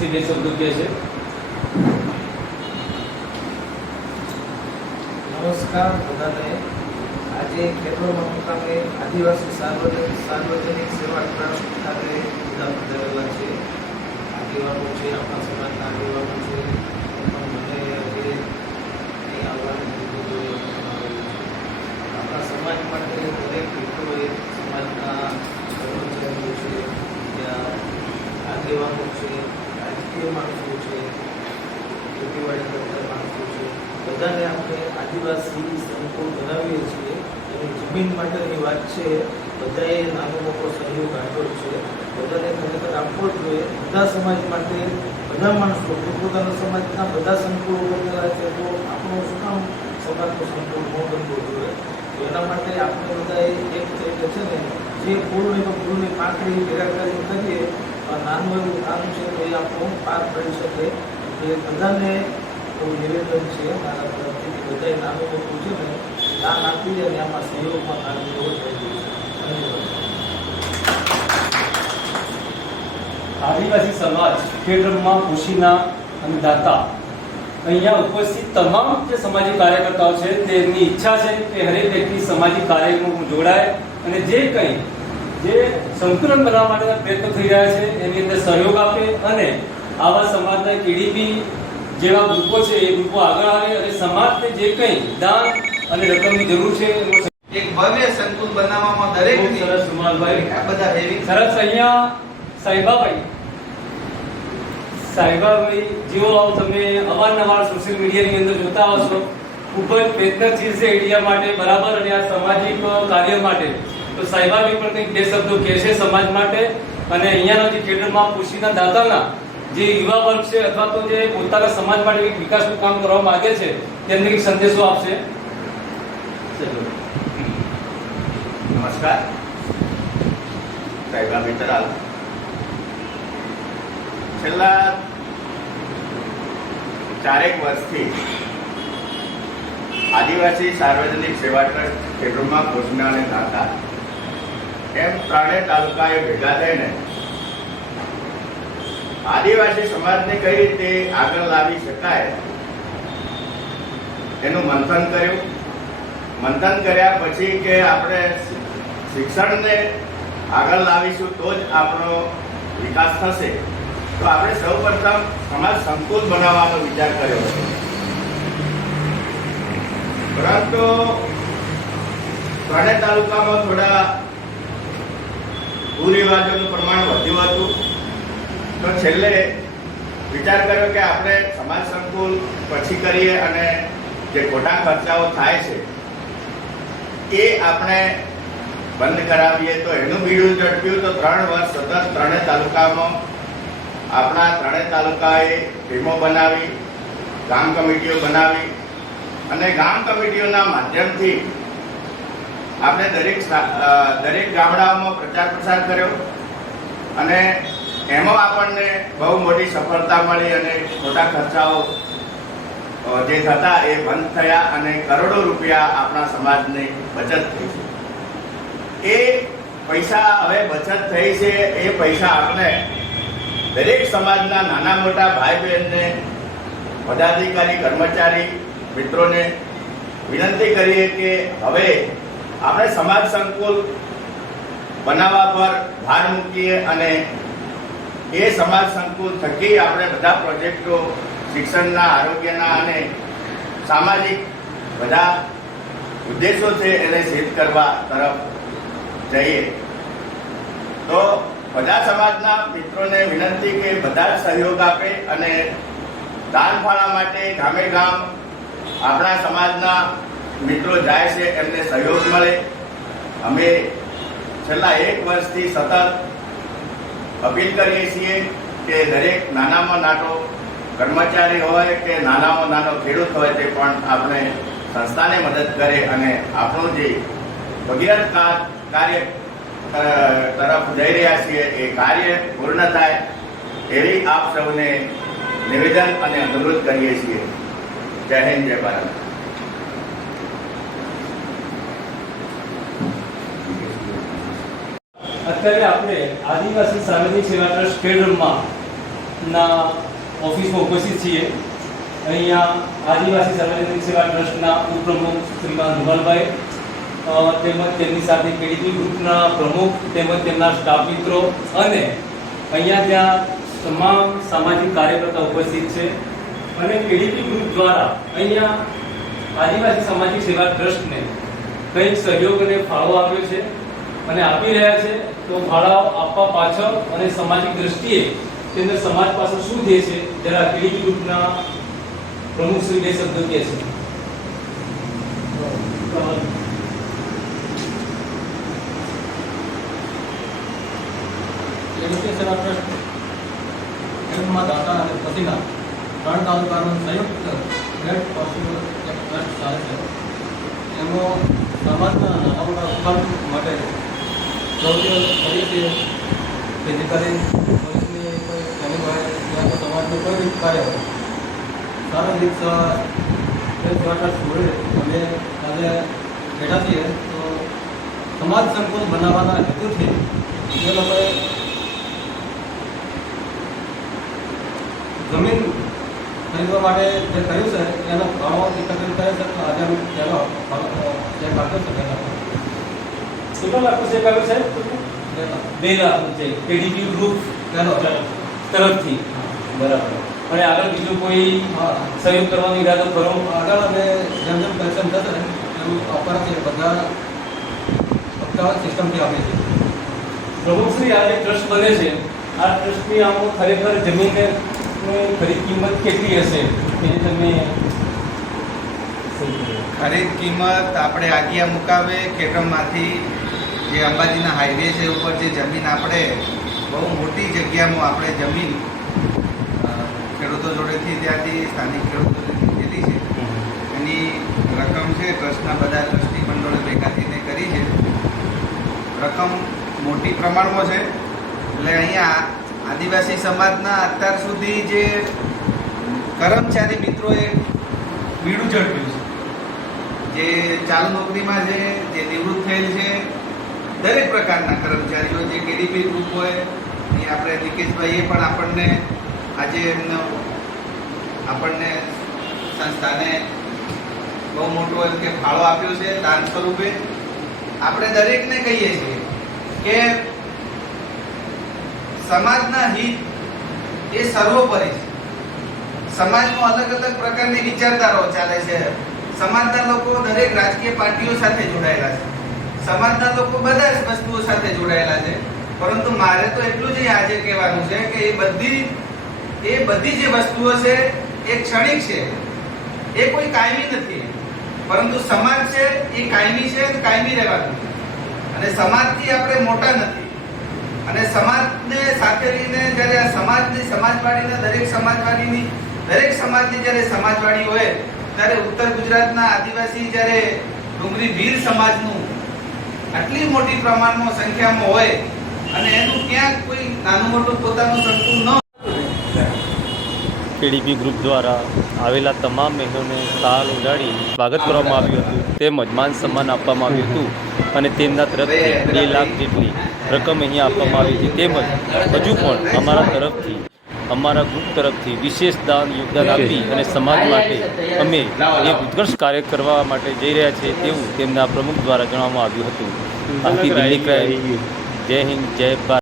વિશે બે શબ્દો કહે છે. નમસ્કાર બધાને. આજે ખેતરોમાં મુકામે આદિવાસી સાર્વજનિક સેવા ટ્રસ્ટ ખાતે ધરેલા છે. આગેવાનો છે, આપણા સમાજના આગેવાનો છે, પણ મને આજે અહીં આવવાનું કીધું. આપણા સમાજ માટે દરેક વ્યક્તિઓએ સમાજના કર્મચારીઓ છે, ત્યાં આગેવાનો છે, રાજકીય માણસો છે, ખેતીવાડી કરતા માણસો છે, બધાને આપણે આદિવાસી સંકુલ બનાવીએ છીએ. એની જમીન માટેની વાત છે. બધાએ નાનો મોટો સહયોગ આપ્યો છે. બધાને ખરેખર આપવો જ જોઈએ. બધા સમાજ માટે બધા માણસો પોતપોતાના સમાજના બધા સંકુલો બનેલા છે, તો આપણો શું કામ સમાજનો સંકુલ ન બનવો જોઈએ? તો એના માટે આપણે બધાએ એક છે ને, જે ફૂલની પાંખડી ભેગા કરીએ, નાનું એવું કામ છે તો એ આપણું પાર પડી શકે. એ બધાને નિવેદન છે મારા તરફથી કે બધાએ નાનું મોટું છે ને દાન આપી દે અને આમાં સહયોગમાં કામ કરવો જોઈએ. આદિવાસી સમાજ ખેડબ્રહ્મા ખુશીના અને દાતા અહીંયા ઉપસ્થિત તમામ જે સામાજિક કાર્યકર્તાઓ છે તેમની ઈચ્છા છે કે હરેક વ્યક્તિ સામાજિક કાર્યમાં જોડાય અને જે કંઈ જે સંતુલન બનાવવા માટેના પ્રયત્નો થઈ રહ્યા છે એની અંદર સહયોગ આપે અને આવા સમાજના કેડીપી જેવા ગ્રુપો છે એ ગ્રુપો આગળ આવે અને સમાજને જે કંઈ દાન અને રકમની જરૂર છે એક ભવ્ય સંકુલ બનાવવામાં દરેક સરસ સુમાલભાઈ આ બધા હેવી સરસ. અહીંયા સાહેબાભાઈ જેવો તમે અવારનવાર સોશિયલ મીડિયાની અંદર જોતા હો છો, ખૂબ જ પ્રયત્નશીલ છે ઇન્ડિયા માટે બરાબર અને આ સામાજિક કાર્ય માટે. તો સાહેબાભાઈ પણ કંઈક બે શબ્દો કહે છે સમાજ માટે અને અહીંયાનો જે ખેડરમાં ખુશીના દાતાના જે યુવા વર્ગ છે અથવા તો જે પોતાના સમાજ માટે એક વિકાસનું કામ કરવા માંગે છે તેમને એક સંદેશો આપશે. નમસ્કાર. સાહેબા મિત્રાલ, છેલ્લા 4 વર્ષથી આદિવાસી સાર્વજનિક સેવા ટ્રસ્ટ ખેડબ્રહ્મા ખુશીના અને દાતા એમ 3 તાલુકાએ ભેગા થઈને આદિવાસી સમાજને કઈ રીતે આગળ લાવી શકાય એનું મંથન કર્યું. મંથન કર્યા પછી કે આપણે શિક્ષણને આગળ લાવીશું તો જ આપણો વિકાસ થશે, તો આપણે સૌપ્રથમ સમાજ સંકુલ બનાવવાનો વિચાર કર્યો હતો. પરંતુ 3 તાલુકામાં થોડા કુરિવાજોનું પ્રમાણ વધ્યું હતું, તો છેલ્લે વિચાર કર્યો કે આપણે સમાજ સંકુલ પછી કરીએ અને જે ખોટા ખર્ચાઓ થાય છે એ આપણે બંધ કરાવીએ. તો એનું બીડું ઝડપ્યું. તો 3 વર્ષ સતત 3 તાલુકામાં આપણા 3 તાલુકાએ ટીમો બનાવી, ગામ કમિટીઓ બનાવી અને ગામ કમિટીઓના માધ્યમથી આપણે દરેક ગામડાઓમાં પ્રચાર પ્રસાર કર્યો અને એમાં આપણને બહુ મોટી સફળતા મળી અને ખોટા ખર્ચાઓ જે થતા એ બંધ થયા અને કરોડો રૂપિયા આપણા સમાજની બચત થઈ છે. એ પૈસા હવે બચત થઈ છે. એ પૈસા આપણે દરેક સમાજના નાના મોટા ભાઈ બહેનને, પદાધિકારી, કર્મચારી મિત્રોને વિનંતી કરીએ કે હવે આપણે સમાજ સંકુલ બનાવવા પર ભાર મૂકીએ અને એ સમાજ સંકુલ થકી આપણે બધા પ્રોજેક્ટો શિક્ષણના, આરોગ્યના અને સામાજિક બધા ઉદ્દેશો છે એને સિદ્ધ કરવા તરફ જઈએ. તો બધા સમાજના મિત્રોને વિનંતી કે બધા જ સહયોગ આપે અને દાન ફાળા માટે ગામે ગામ આપણા સમાજના મિત્રો જાય છે એમને સહયોગ મળે. અમે છેલ્લા 1 વર્ષથી સતત અપીલ કરીએ છીએ કે દરેક નાનામાં નાનો કર્મચારી હોય કે નાનામાં નાનો ખેડૂત હોય તે પણ આપણે સંસ્થાને મદદ કરે અને આપણું જે ભગીરથ કાર્ય તરફ જઈ રહ્યા છીએ એ કાર્ય પૂર્ણ થાય એવી આપ સૌને નિવેદન અને અનુરોધ કરીએ છીએ. જય હિન્દ, જય ભારત. અત્યારે આપણે આદિવાસી સામાજિક સેવા ટ્રસ્ટ ખેડબ્રહ્મા ના ઓફિસમાં ઉપસ્થિત છીએ. અહીંયા આદિવાસી સાર્વજનિક સેવા ટ્રસ્ટના ઉપપ્રમુખ શ્રીમાન રૂમાલભાઈ તેમજ તેમની સાથે કેડીપી ગ્રુપના પ્રમુખ તેમજ તેમના સ્ટાફ મિત્રો અને અહીંયા ત્યાં તમામ સામાજિક કાર્યકર્તા ઉપસ્થિત છે. અને કેડીપી ગ્રુપ દ્વારા અહીંયા આદિવાસી સામાજિક સેવા ટ્રસ્ટને કંઈક સહયોગ અને ફાળો આપ્યો છે અને આપી રહ્યા છે. તો ફાળો આપવા પાછળ અને સામાજિક દ્રષ્ટિએ તેમને સમાજ પાસે શું ધ્યેય છે જરા કેડીપી ગ્રુપના પ્રમુખ શ્રી બે શબ્દો કહે છે. કેડીપી સેવા ટ્રસ્ટ ખેડૂતમાં દાતા અને પતિના 3 તાલુકાનું સંયુક્ત બ્લડ પોસિબલ એક ટ્રસ્ટ ચાલે છે. એમાં સમાજના નાના મોટા ઉત્થાન માટે પ્રવૃત્તિઓ કરીએ છીએ. ફિઝિકલી પોલીસની કોઈ ટ્રેનિંગ હોય યા તો સમાજનું કોઈ બી કાર્ય હોય સારા દિવસ જોડે અમે આજે બેઠા છીએ. તો સમાજ સંકુલ બનાવવાના હેતુથી જે લોકોએ જમીન ખરીદવા માટે જે કર્યું છે એનો ફાળો એકત્રિત કરે છે. તો આજે અમે તેનો ચેક આપ્યો છે 2 લાખ. કેટલા લાખનું ચેક આવ્યું છે? 2 લાખનું ચેક કેડીપી ગ્રુપ તરફથી. બરાબર. અને આગળ બીજું કોઈ સહયોગ કરવાનો ઈરાદો ખરો? આગળ અમે જેમ જેમ કલેક્શન થશે એમ આપવાના બધા હપ્તા સિસ્ટમથી આપીએ છીએ. પ્રમુખશ્રી, આ જે ટ્રસ્ટ બને છે આ ટ્રસ્ટની આમ ખરેખર જમીનની ખરીદ કિંમત કેટલી હશે એ તમે ખરીદ કિંમત આપણે આગિયા મુકાવે ખેતરમાંથી જે અંબાજીના હાઈવે છે ઉપર જે જમીન આપણે બહુ મોટી જગ્યામાં આપણે જમીન ખેડૂતો જોડેથી ત્યાંથી સ્થાનિક ખેડૂતો લીધેલી છે. એની રકમ છે ટ્રસ્ટના બધા ટ્રસ્ટી મંડળો ભેગા થઈને કરી છે. રકમ મોટી પ્રમાણમાં છે. એટલે અહીંયા આદિવાસી સમાજના અત્યાર સુધી જે કર્મચારી મિત્રોએ બીડું ઝડપ્યું છે, જે ચાલુ નોકરીમાં છે, જે નિવૃત્ત થયેલ છે, દરેક પ્રકારના કર્મચારીઓ જે કેડીપી ગ્રુપ હોય એ આપણે નિકેશભાઈએ પણ આજે આપણને સંસ્થાને બહુ મોટો એમ કે ફાળો આપ્યો છે દાન સ્વરૂપે. આપણે દરેકને કહીએ છીએ કે સમાજના હિત એ સર્વોપરી છે. સમાજમાં અલગ અલગ પ્રકારની વિચારધારાઓ ચાલે છે. સમાજના લોકો દરેક રાજકીય પાર્ટીઓ સાથે જોડાયેલા છે. સમાજના લોકો બધા જ વસ્તુઓ સાથે જોડાયેલા છે. પરંતુ મારે તો એટલું જ આજે કહેવાનું છે કે એ બધી જે વસ્તુઓ છે એ ક્ષણિક છે, એ કોઈ કાયમી નથી. પરંતુ સમાજ છે એ કાયમી છે, કાયમી રહેવાનું છે. અને સમાજથી આપણે મોટા નથી. અને સમાજને સાથે લઈને જ્યારે આ સમાજવાડીના દરેક સમાજની જ્યારે સમાજવાડી હોય ત્યારે ઉત્તર ગુજરાતના આદિવાસી જ્યારે ડુંગરી વીર સમાજનું આટલી મોટી પ્રમાણમાં સંખ્યામાં હોય અને એનું ક્યાંક કોઈ નાનું મોટું પોતાનું સંકુલ ન. કેડીપી ગ્રુપ દ્વારા આવેલા તમામ મહેનોને શાલ ઉડાડી સ્વાગત કરવામાં આવ્યું હતું તેમજ માન સન્માન આપવામાં આવ્યું હતું અને તેમના તરફથી 2 લાખ જેટલી રકમ અહીંયા આપવામાં આવી હતી. તેમજ હજુ પણ અમારા ગ્રુપ તરફથી વિશેષ યોગદાન આપી અને સમાજ માટે અમે એક ઉત્કર્ષ કાર્ય કરવા માટે જઈ રહ્યા છીએ તેવું તેમના પ્રમુખ દ્વારા જણાવવામાં આવ્યું હતું. આથી દિલ્હી ક્રાઇમ. જય હિન્દ, જય ભારત.